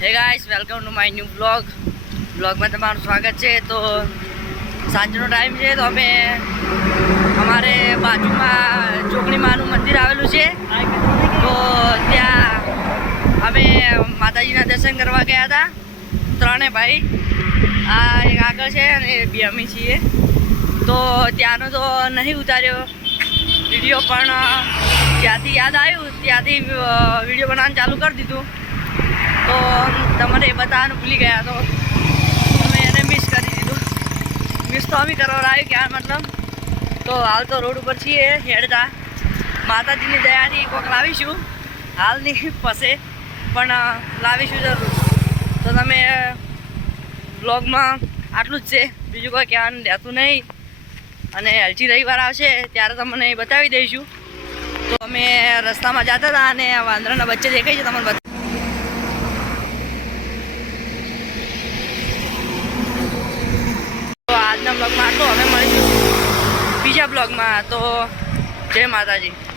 હે guys, welcome to my new બ્લોગમાં તમારું સ્વાગત છે। તો સાંજનો ટાઈમ છે, તો અમે અમારે બાજુમાં ચોકડીમાંનું મંદિર આવેલું છે, તો ત્યાં અમે માતાજીના દર્શન કરવા ગયા હતા। ત્રણે ભાઈ, આ એક આગળ છે અને બે અમે છીએ। તો ત્યાંનો તો નહીં ઉતાર્યો વિડીયો, પણ જ્યાંથી યાદ આવ્યું ત્યાંથી વિડીયો બનાવવાનું ચાલુ કરી દીધું। તો તમારે એ બતાવવાનું ભૂલી ગયા, તો અમે એને મિસ કરી દીધું। મિસ તો અમે કરવા આવ્યું ક્યાં મતલબ। તો હાલ તો રોડ ઉપર છીએ હેડતા, માતાજીની દયાથી કોઈક લાવીશું, હાલ નહીં પસે પણ લાવીશું જરૂર। તો તમે બ્લોગમાં આટલું જ છે, બીજું કોઈ કહેવાનું રહેતું નહીં। અને હજી રવિવાર આવશે ત્યારે તમને બતાવી દઈશું। તો અમે રસ્તામાં જતા હતા અને વાંદરાના વચ્ચે દેખાય છે તમને બતા। તો આજના બ્લોગમાં આટલું, હવે મળીશું બીજા બ્લોગમાં। તો જય માતાજી।